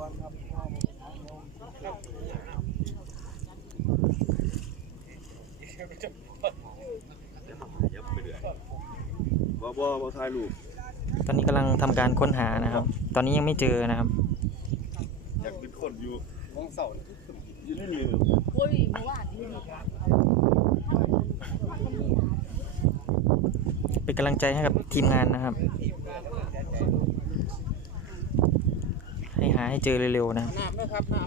บ่บ่บ่ถ่ายรูปตอนนี้กำลังทำการค้นหานะครับ ตอนนี้ยังไม่เจอนะครับ อยากเป็นคนอยู่มองเสาอยู่ในเรือโอ้ยเมื่อวานนี่เป็นกำลังใจให้กับทีมงานนะครับ ให้หาให้เจอเร็วๆนะครับน้ำนะครับน้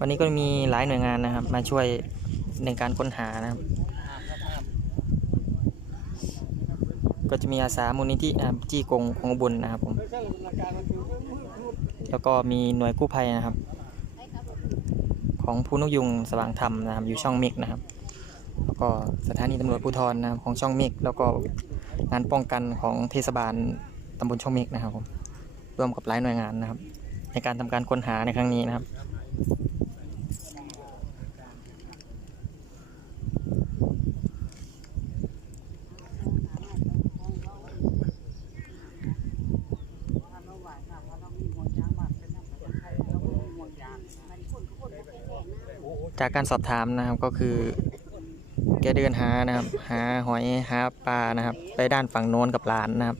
วันนี้ก็มีหลายหน่วยงานนะครับ มาช่วยในการค้นหานะครับ ก็จะมีอาสามูลนิธินะครับจี้กงของอุบุญนะครับผมแล้วก็มีหน่วยกู้ภัยนะครับ ของภูนกยุงสว่างธรรมนะครับ อยู่ช่องเมกนะครับ แล้วก็สถานีตำรวจภูธรนะครับของช่องเมกแล้วก็งานป้องกันของเทศบาลตำบลช่องเมกนะครับผมร่วมกับหลายหน่วยงานนะครับ ในการทำการค้นหาในครั้งนี้นะครับจากการสอบถามนะครับก็คือ แกเดินหานะครับ หาหอยหาปลานะครับ ไปด้านฝั่งโน้นกับหลานนะครับ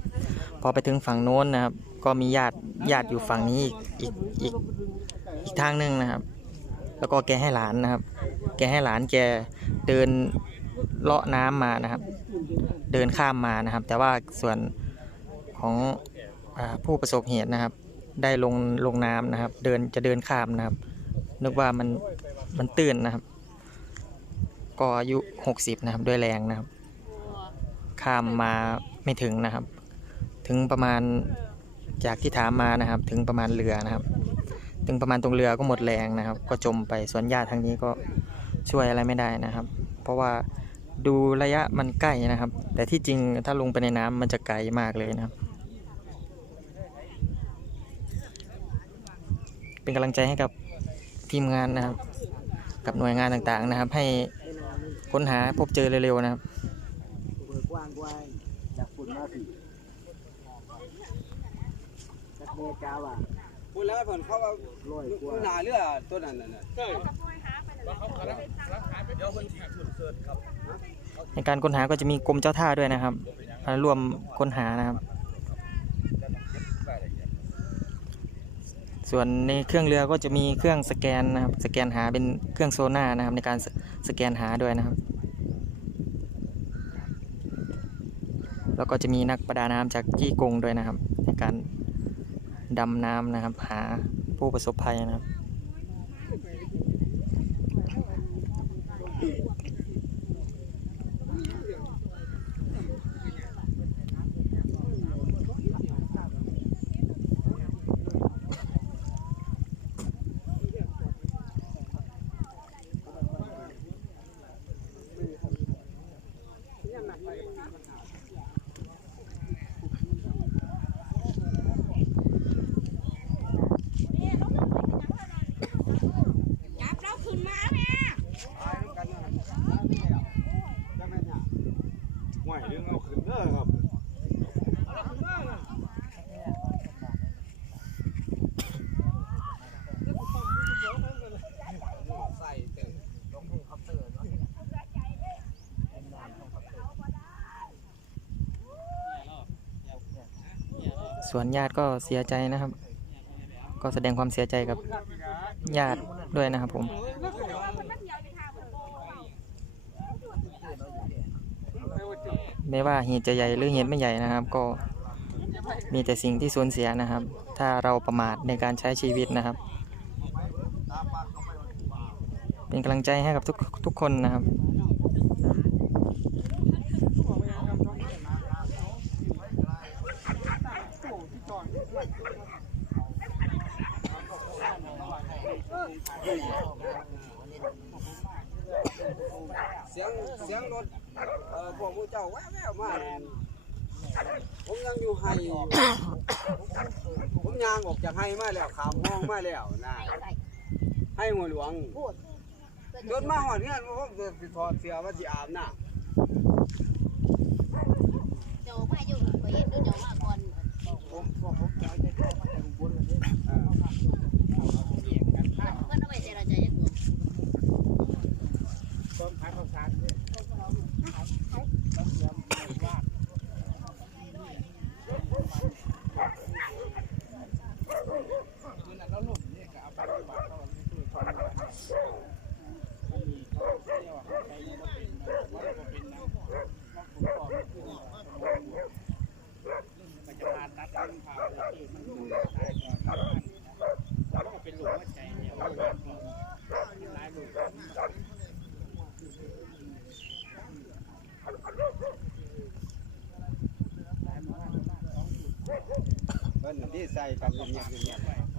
พอไปถึงฝั่งโน้นนะครับ ก็มีญาติญาติอยู่ฝั่งนี้อีกอีกอีกอีกทางหนึ่งนะครับ แล้วก็แกให้หลานนะครับ แกให้หลานแกเดินเลาะน้ำมานะครับ เดินข้ามมานะครับ แต่ว่าส่วนของอผู้ประสบเหตุนะครับ ได้ลงลงน้ำนะครับ เดินจะเดินข้ามนะครับ นึกว่ามันมันตื่นนะครับ ก็อายุ 60 นะครับ ด้วยแรงนะครับ ข้ามมาไม่ถึงนะครับ ถึงประมาณจากที่ถามมานะครับ ถึงประมาณเรือนะครับ ถึงประมาณตรงเรือก็หมดแรงนะครับ ก็จมไปส่วนญาติทางนี้ก็ช่วยอะไรไม่ได้นะครับ เพราะว่าดูระยะมันใกล้นะครับ แต่ที่จริงถ้าลงไปในน้ำมันจะไกลมากเลยนะครับ เป็นกำลังใจให้กับทีมงานนะครับ กับหน่วยงานต่างๆนะครับ ให้ ค้นหาพบเจอเร็วๆนะครับำกว้างกว้างจากฝุ่นมาสิจากเมกาว่ะพูดแล้วผลเขาว่าร้อยกว่าหนาเรือตัวนั้นน่ะในการค้นหาก็จะมีกรมเจ้าท่าด้วยนะครับมาร่วมค้นหานะครับ ส่วนในเครื่องเรือก็จะมีเครื่องสแกนนะครับ สแกนหาเป็นเครื่องโซน่านะครับ ในการสสแกนหาด้วยนะครับ แล้วก็จะมีนักประดาน้ำจากจี้กงด้วยนะครับ ในการดำน้ำนะครับ หาผู้ประสบภัยนะครับจับเราขึ้นมาแม่ ห่วยเรื่องเอาขึ้นเด้อครับ ส่วนญาติก็เสียใจนะครับ ก็แสดงความเสียใจกับญาติด้วยนะครับผมไม่ว่าเหตุจะใหญ่หรือเหตุไม่ใหญ่นะครับ ก็มีแต่สิ่งที่สูญเสียนะครับ ถ้าเราประมาทในการใช้ชีวิตนะครับ เป็นกำลังใจให้กับทุกทุกคนนะครับ เสียงเสียงรถเอ่อพวกผู้เจ้าแว่วๆมาผมยังอยู่ไห้อยู่ ผมยางออกจากไห้มาแล้วขามห้องมาแล้วนะให้หัวหลวงรถมาหอดเงี้ยผมจะถอดเสื้อว่าสิอาบน้เจ้ามาอยู่ไปเห็นดูเจ้ามาก่อน ผมผมผมจะเอาใจเข้ามาจากอุบลเลยเนี่ยอ่าเพิ่นเอาไว้แต่เราจะยังตัว ต้นขายข้าวสารเนี่ยต้องเตรียมว่า มันแล้วหล่นเนี่ยก็เอาไปที่บ้านเขาไม่คือคนละมันมีเขาเรียกว่าใครยังไม่เป็นนะว่าเราเป็นนะว่าผมก่อนขึ้นมันจะผ่านตัดทางผ่าเลยคือมันดูตายก่อนแล้วก็เป็นหลุมหัว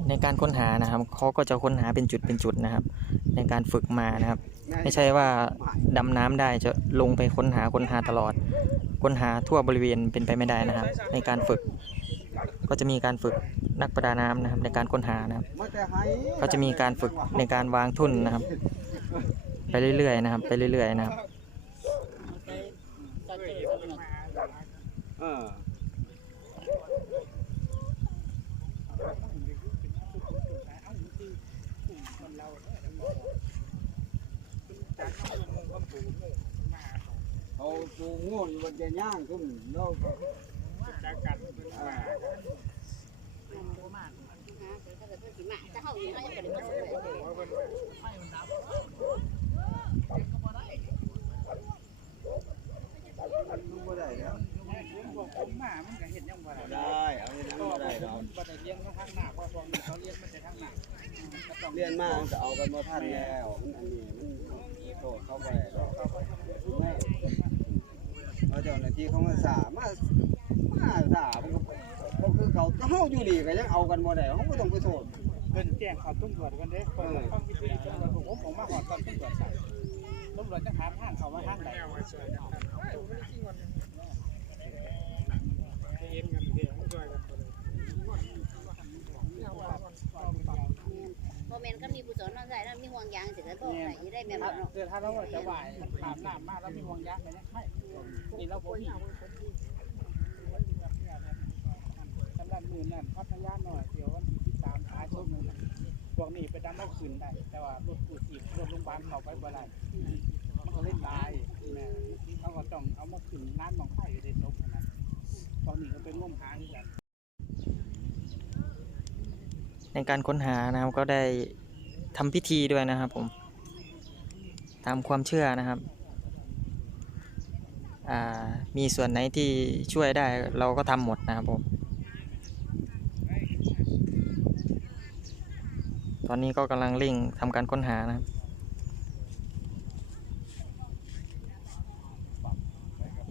ในการค้นหานะครับเขาก็จะค้นหาเป็นจุดเป็นจุดนะครับ ในการฝึกมานะครับ ไม่ใช่ว่าดำน้ำได้จะลงไปค้นหาค้นหาตลอด ค้นหาทั่วบริเวณเป็นไปไม่ได้นะครับ ในการฝึก ก็จะมีการฝึกนักประดาน้ำนะครับในการค้นหานะครับมาแต่ไห้ก็จะมีการฝึกในการวางทุ่นนะครับ ไปเรื่อยๆนะครับ ไปเรื่อย ๆ นะครับเออเขาสูงงูอยู่บนเตียงย่างทุ่มเนา จากกันอ่เพิ่นสิมาถ้าเฮาอยู่ายังบ่ได้มาซื้อเลยลูกบ่ได้แล้วผมมามันก็เห็นยังบ่ได้ได้ เอาเรื่องก็นั้นบ่ได้ดอกบ่ได้เลี้ยงข้างหน้าเพราะวกนี้เขาเลี้ยงมันจะข้างหน้าก็ต้องเรียนมามันจะเอากันบ่ทันแล้วมันอันนี้มันโตเข้าไปดอกแม่เราเจ้าหน้าที่เขามาสามา มาสามันก็คือเขาเฮาอยู่ดีก็ยังเอากันบ่ได้เฮาบ่ต้องไปโทษเพิ่นแจ้งเขาตำรวจกันเด้คนฟังวิทยุตำรวจผมผมมาหอดตอนตำรวจใส่ตำรวจจะถามทางเขาว่าทางไหนเอ็นกันเด้ช่วยกันบ่แม่นก็มีผู้สอนนอนใส่แล้วมีห่วงยางสิก็บอกได้สิได้แม่นบ่เนาะคือถ้าเราจะไหวถามน้ำมาแล้วมีห่วงยางไหมเนี่ยไม่นี่เราบ่มี สำหมือนั่นพัทยาหน่อยเดี๋ยววันที่สามหายช่วงนึงพวกนี้ไปดำเอาคืนได้ แต่ว่ารถกู้ชีพรถโรงพยาบาลเขาไปบ่ได้มันก็เลยตายแม่เขาก็ต้องเอามาขึ้นน้ำหนองไผ่ได้จบนะตอนนี้ก็เป็นงมหาอยู่กัน ในการค้นหานะครับก็ได้ทำพิธีด้วยนะครับผม ตามความเชื่อนะครับอ่ามีส่วนไหนที่ช่วยได้เราก็ทำหมดนะครับผม ตอนนี้ก็กำลังเร่งทำการค้นหานะครับ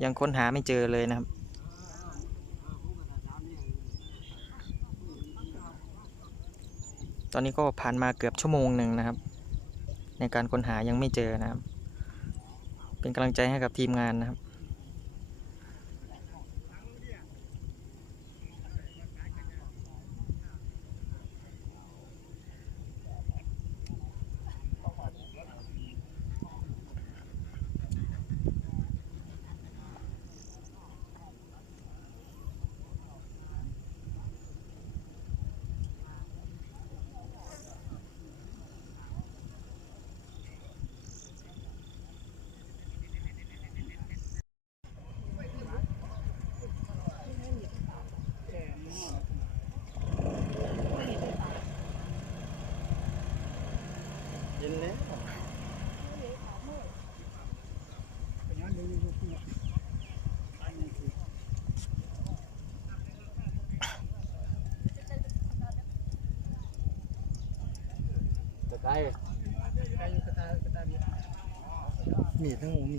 ยังค้นหาไม่เจอเลยนะครับ ตอนนี้ก็ผ่านมาเกือบชั่วโมงหนึ่งนะครับ ในการค้นหายังไม่เจอนะครับ เป็นกำลังใจให้กับทีมงานนะครับ เย็นแล้ว จะได้มีทั้งหมูมี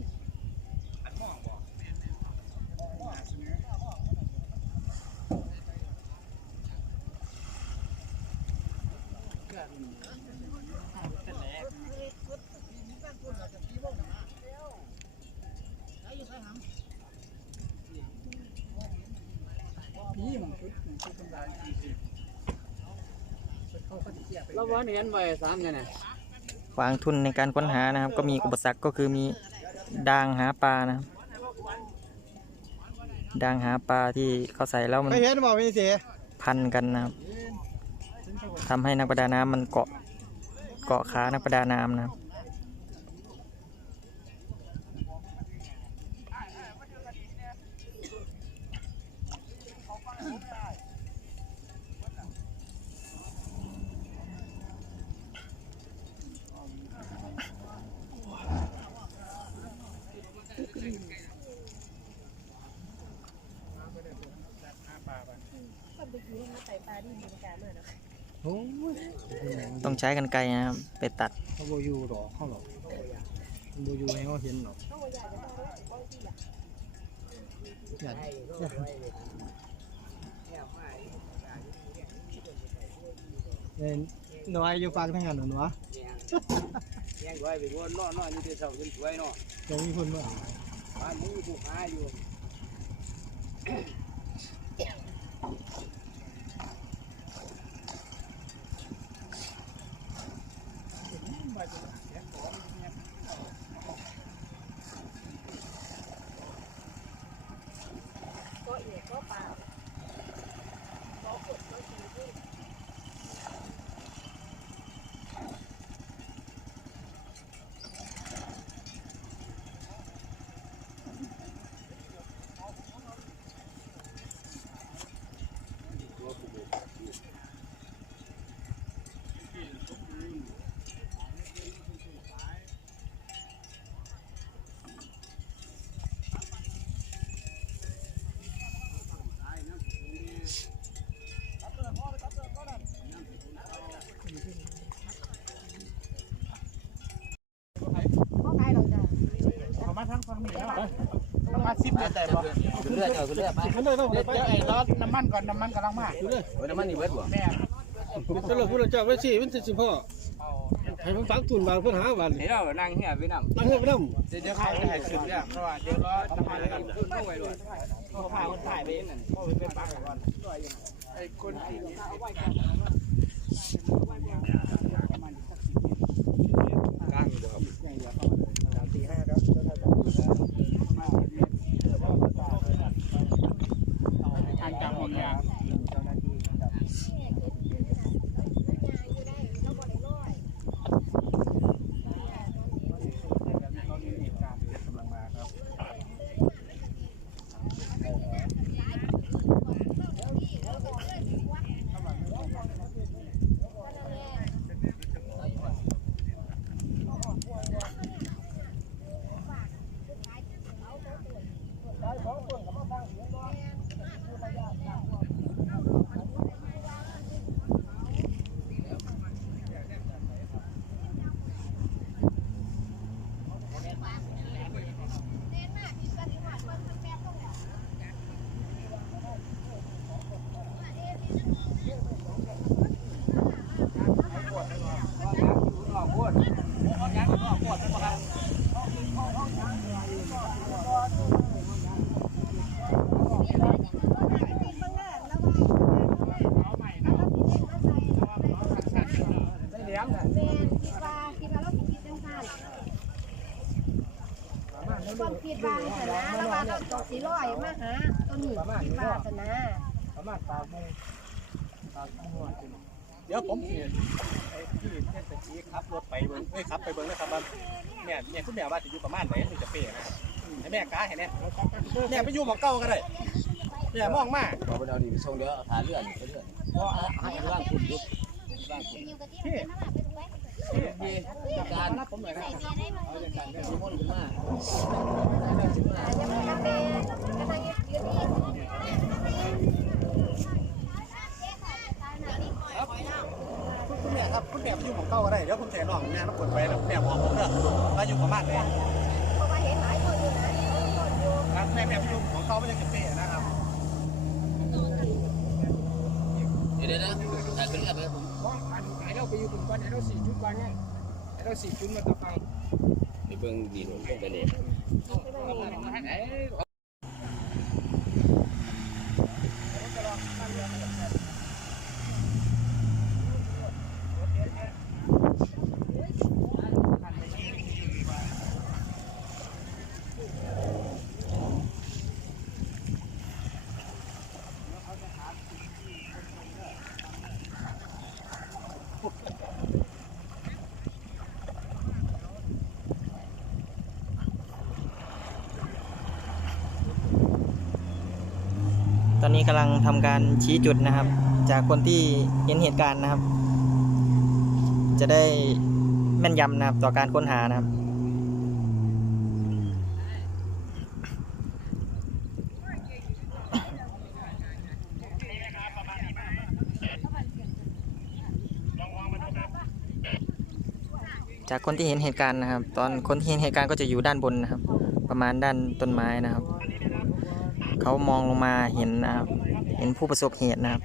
นี่มันชุดมันชุดตำรายจริงๆ เราวันเห็นใบสามเนะวางทุนในการค้นหานะครับ ก็มีอุปสรรคก็คือมีดางหาปลานะครับดางหาปลาที่เขาใส่แล้วมันไม่เห็นบอกมีเสียพันกันนะครับทำให้นักประดาน้ำมันเกาะเกาะขานักประดาน้ำนะครับ โอ้ยต้องใช้กันไกลนะครับ ไปตัดเขาโบอยูหรอกเขาหรอกโบอยูให้เขาเห็นหรอกอยากอยากเอ็นหน่อยอยู่ฟังทั้งนั้นเหรอหนูวะแย่งไว้ไปวนนอนนอนอยู่ที่เสาจนสวยเนาะยังมีคนมาบ้านมึงถูกหาอยู่ ก็ใครเราจะ เขามาทั้งฟังนี่แล้วประ มาณสิบเดือนแต่บ่ขึ้นเรือเจ้าขึ้นเรือไปมันเลยต้องเดี๋ยวไอ้รถน้ำมันก่อนน้ำมันกำลังมาโอ้ยน้ำมันนี่เบิดบ่แม่ตลกพูดเจ้าไว้สิมันสิพ่อเอาให้มันฟังทุนบางเพื่อนหาวันเห็นเรานั่งเฮียไปนั่งนั่งเฮือกน้เดี๋ยวเขาจะให้ขึ้นเนี่ยเพราะว่าเดี๋ยวรอน้ำมันกันขึ้นเข้าไปด้วยเขาพาคนถ่ายไปนั่นเขาเป็นปากก่อนไอ้คนที่เอาไว้กันกลางอยู่ครับ ทางการหมดยา มคิดว่าสนะแล้วว่าเราตกสีลอยมาหาตัวนี้คิดว่าสนะประมาณปากโมงปากโมงเดี๋ยวผมเห็นไอ้ที่เทศกีขับรถไปเบิ้งเอ้ยขับไปเบิ้งนะครับว่าเนี่ยเนี่ยคุณแม่ว่าจะอยู่ประมาณไหนถึงจะเป๊ะนะครับให้แม่ก้าเห็นไหมแม่ยไปอยู่หมองเก่าก็ได้แม่ยมองมาเราไปเอานี่ไปส่งเดี๋ยวเอาเรือนเรือนเพราะให้ร่างคุณยุบร่างคุณ ดีการรับผมหน่อยนะเอาจาการได้สมมติขึ้นมาได้สิบห้าจะไม่กาแฟกำลังยืนนี่คุณแม่ครับคุณแม่ไปอยู่หมองเก่าก็ได้เดี๋ยวผมแทนน้องแม่ต้องกดไปแล้วแม่บอกผมเด้อว่าอยู่ประมาณไหนเพราะว่าเห็นหลายคนอยู่นะคนอยู่ครับแม่แม่ไปอยู่หมองเก่าไม่ใช่เป๊ะนะครับเดี๋ยวนะถ่ายขึ้นเรือไปผมว่าอันไหน เราไปอยู่กลุ่มก่อนไหนเราสี่จุดก่อนไงไหนเราสี่จุดมาต่อไปไปเบิ่งดีหนุนไปเลย ตอนนี้กำลังทำการชี้จุดนะครับ จากคนที่เห็นเหตุการณ์นะครับ จะได้แม่นยำนะครับต่อการค้นหานะครับจากคนที่เห็นเหตุการณ์นะครับ ตอนคนที่เห็นเหตุการณ์ก็จะอยู่ด้านบนนะครับ ประมาณด้านต้นไม้นะครับ เขามองลงมาเห็นนะครับ เห็นผู้ประสบเหตุนะครับ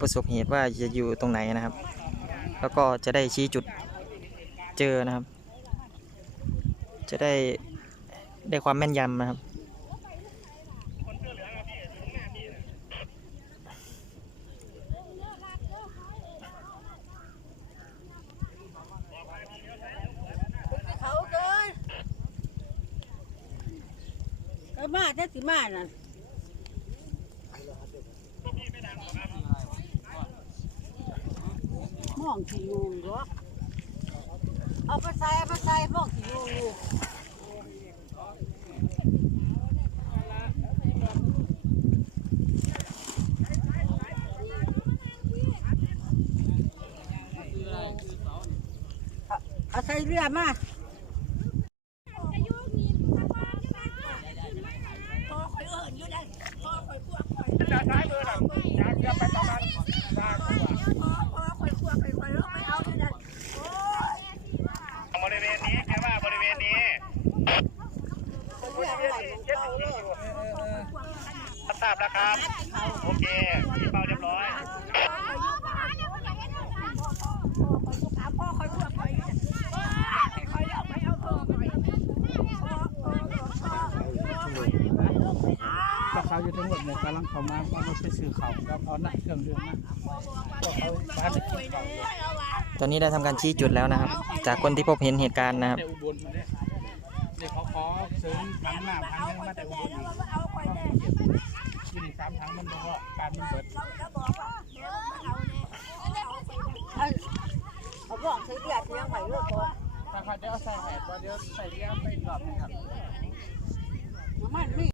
ประสบเหตุว่าจะอยู่ตรงไหนนะครับ แล้วก็จะได้ชี้จุดเจอนะครับ จะได้ได้ความแม่นยำนะครับเขาเกินก็มาแต่สิมานั่นม องที่อยู่หรอกเอาไปใส่เอาไปใส่มองที่อยู่อยู่เอาเอาใส่เรือมาบริเวณนี้แค่ว่าบริเวณนี้ทราบแล้วครับ โอเคพี่เป้าเรียบร้อย ก็เขาอยู่ทั้งหมดเนี่ยกำลังเข้ามาเอารถไปซื้อเขาแล้วเอานักเครื่องดื่มมาพวกเขาบ้านจะกินเขาตอนนี้ได้ทำการชี้จุดแล้วนะครับ จากคนที่พบเห็นเหตุการณ์นะครับ แต่อุบลมาเนี่ยเดี๋ยวเขาขอเสริมพังหน้าพังนึงมาแต่อุบลอีกยี่นี่สามพังมันบอกว่าการมันเบิดเอาบอกใส่เรือเพียงไหวเรือก่อนถ้าเขาจะเอาใส่แหวนว่าเดี๋ยวใส่เลี้ยงไปอีกรอบหนึงครับมันมี